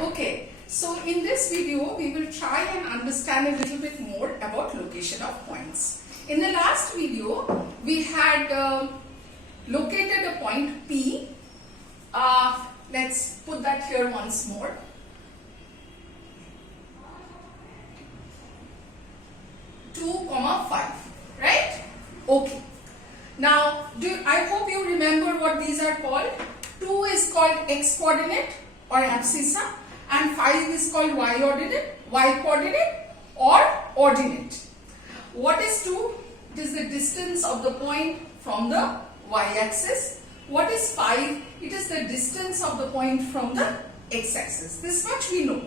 Okay, so in this video we will try and understand a little bit more about location of points. In the last video we had located a point P. Let's put that here once more. Two, 5, right? Okay. Now, I hope you remember what these are called. 2 is called x coordinate or abscissa, and 5 is called y coordinate or ordinate. What is 2? It is the distance of the point from the y-axis. What is 5? It is the distance of the point from the x-axis. This much we know.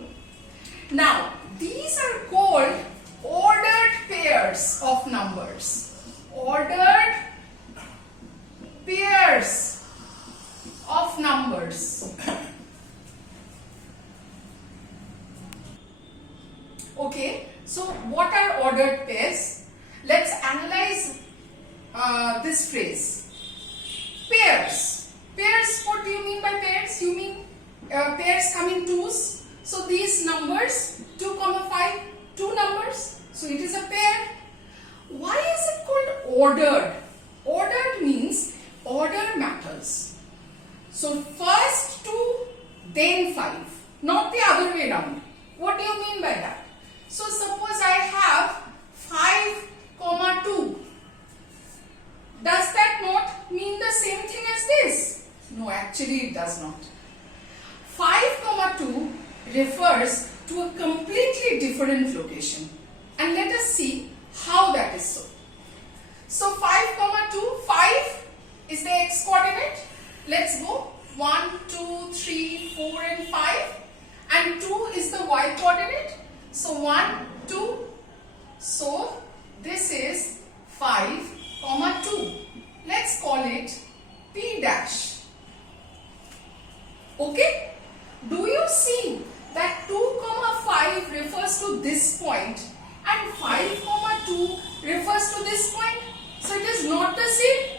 Now, these are called ordered pairs of numbers. Ordered pairs of numbers. Okay, so what are ordered pairs? Let's analyze this phrase. Pairs. Pairs, what do you mean by pairs? You mean pairs come in twos. So these numbers, 2, 5, two numbers. So it is a pair. Why is it called ordered? Ordered means order matters. So first 2, then 5. Not the other way around. What do you mean by that? So suppose I have 5, 2. Does that not mean the same thing as this? No, actually it does not. 5, 2 refers to a completely different location. And let us see how that is so. So 5, 2, 5 is the x coordinate. Let's go. 1, 2, 3, 4 and 5. And 2 is the y coordinate. So 1, 2. So this is 5, 2. Let's call it P dash. Okay? Do you see that 2, 5 refers to this point and 5, 2 refers to this point? So it is not the same.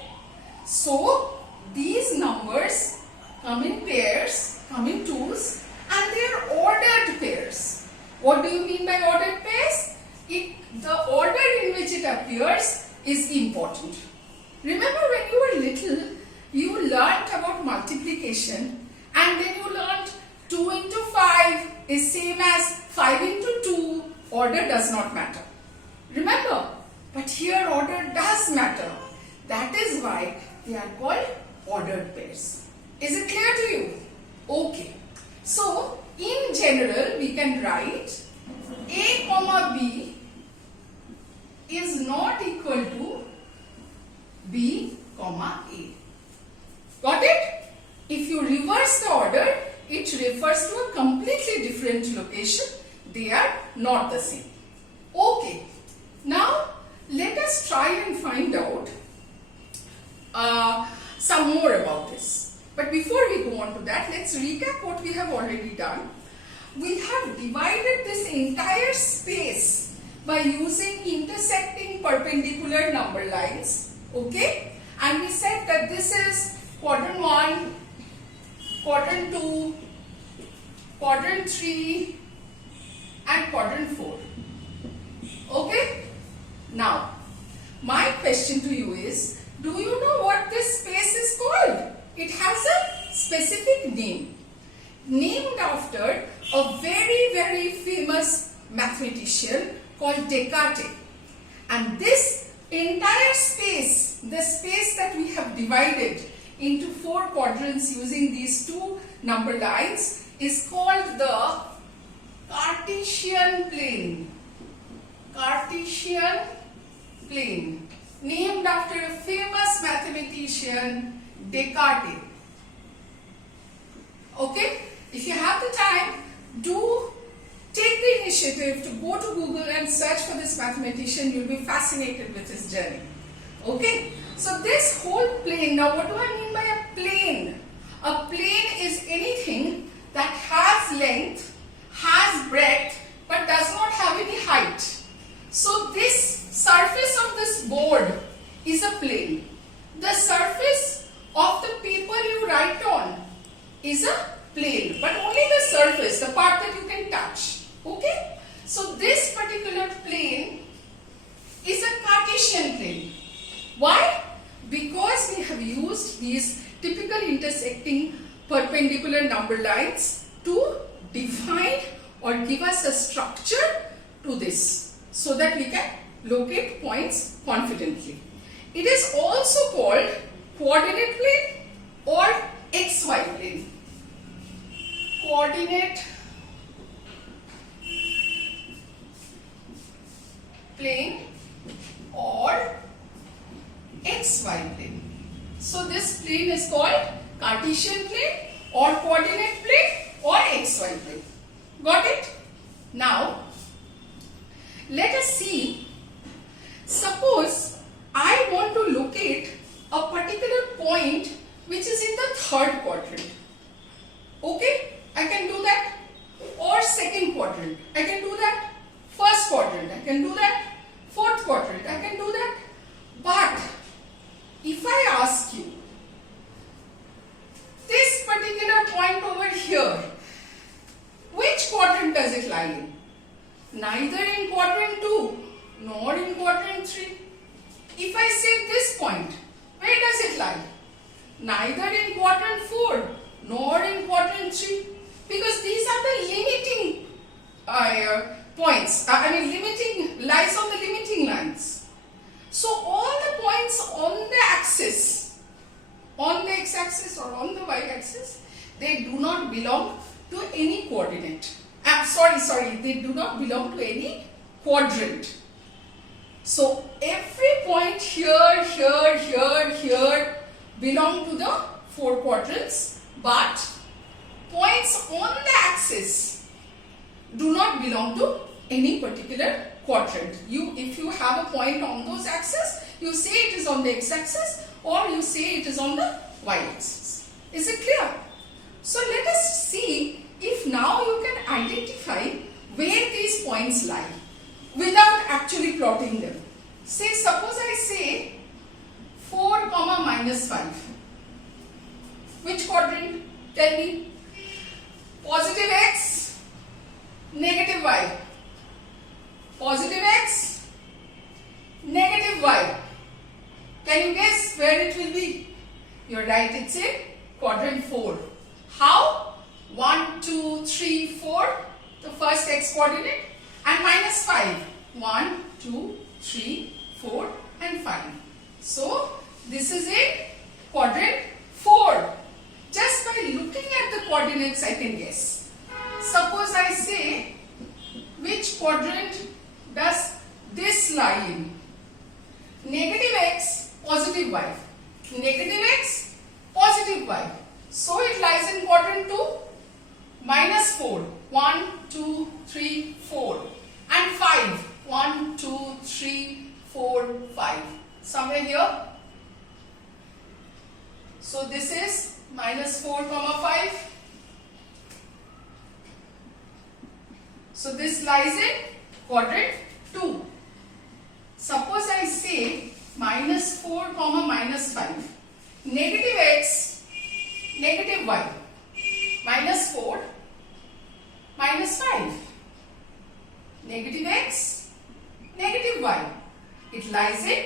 So these numbers come in pairs, come in twos, and they are ordered pairs. What do you mean by ordered pairs? The order in which it appears is important. Remember when you were little, you learnt about multiplication, and then you learnt 2 into 5 is same as 5 into 2. Order does not matter. Remember? But here order does matter. That is why they are called ordered pairs. Is it clear to you? Okay. So, in general, we can write A, B is not equal to B, A. Got it? If you reverse the order, it refers to a completely different location. They are not the same. Okay. Now, let us try and find out some more about this. But before we go on to that, let's recap what we have already done. We have divided this entire space by using intersecting perpendicular number lines. Okay? And we said that this is quadrant 1, quadrant 2, quadrant 3 and quadrant 4. Okay? Now, my question to you is, do you know what this space is called? It has a specific name. Named after a very, very famous mathematician called Descartes. And this entire space, the space that we have divided into 4 quadrants using these 2 number lines, is called the Cartesian plane. Cartesian plane. Named after a famous mathematician, Descartes. Okay? If you have the time, do take the initiative to go to Google and search for this mathematician. You'll be fascinated with his journey. Okay? So this whole plane, now what do I mean by a plane? A plane is anything that has length, has breadth, but does not have any height. So this surface of this board is a plane. The surface of the paper you write on is a plane, but only the surface surface, the part that you can touch. Okay? So this particular plane is a Cartesian plane. Why? Because we have used these typical intersecting perpendicular number lines to define or give us a structure to this, so that we can locate points confidently. It is also called coordinate plane or XY plane. Coordinate plane or XY plane. So this plane is called Cartesian plane or coordinate plane or XY plane. Got it? Now, let us see. Suppose I want to locate a particular point which is in the third quadrant. Okay? I can do that. Or second quadrant. I can do that. First quadrant. I can do that. Fourth quadrant. I can do that. But if I ask you, this particular point over here, which quadrant does it lie in? Neither in quadrant 2 nor in quadrant 3. If I say this point, where does it lie? Neither in quadrant 4 nor in quadrant 3, because these are the limiting points. Limiting lies on the limiting lines. So all the points on the axis, on the x-axis or on the y-axis, they do not belong to any coordinate. They do not belong to any quadrant. So every point here, here, here, here belong to the 4 quadrants, but points on the axis do not belong to any particular quadrant. If you have a point on those axes, you say it is on the x-axis or you say it is on the y-axis. Is it clear? So let us see if now you can identify where these points lie without actually plotting them. Suppose I say 4, minus 5. Which quadrant? Tell me. Positive x, negative y. Positive x, negative y. Can you guess where it will be? You're right, it's in quadrant 4. How? 1, 2, 3, 4, the first x coordinate, and minus 5. 1, 2, 3, 4 and 5. So this is in quadrant 4. Just by looking at the coordinates I can guess. Suppose I say, which quadrant does this lie in? Negative x, positive y. Negative x, positive y. So it lies in quadrant 2. Minus 4. 1, 2, 3, 4. And 5. 1, 2, 3, 4, 5. Somewhere here. So this is minus 4, 5. So this lies in quadrant 2. Suppose I say minus 4, minus 5. Negative x, negative y. Minus 4, minus 5. Negative x, negative y. It lies in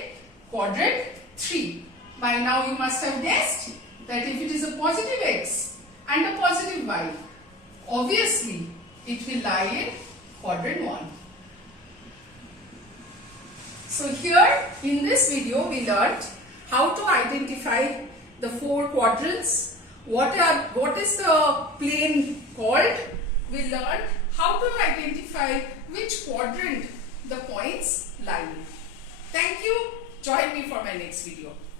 quadrant 3. By now you must have guessed that if it is a positive x and a positive y, obviously it will lie in quadrant 1. So here in this video we learnt how to identify the 4 quadrants. What is the plane called? We learned how to identify which quadrant the points lie in. Thank you. Join me for my next video.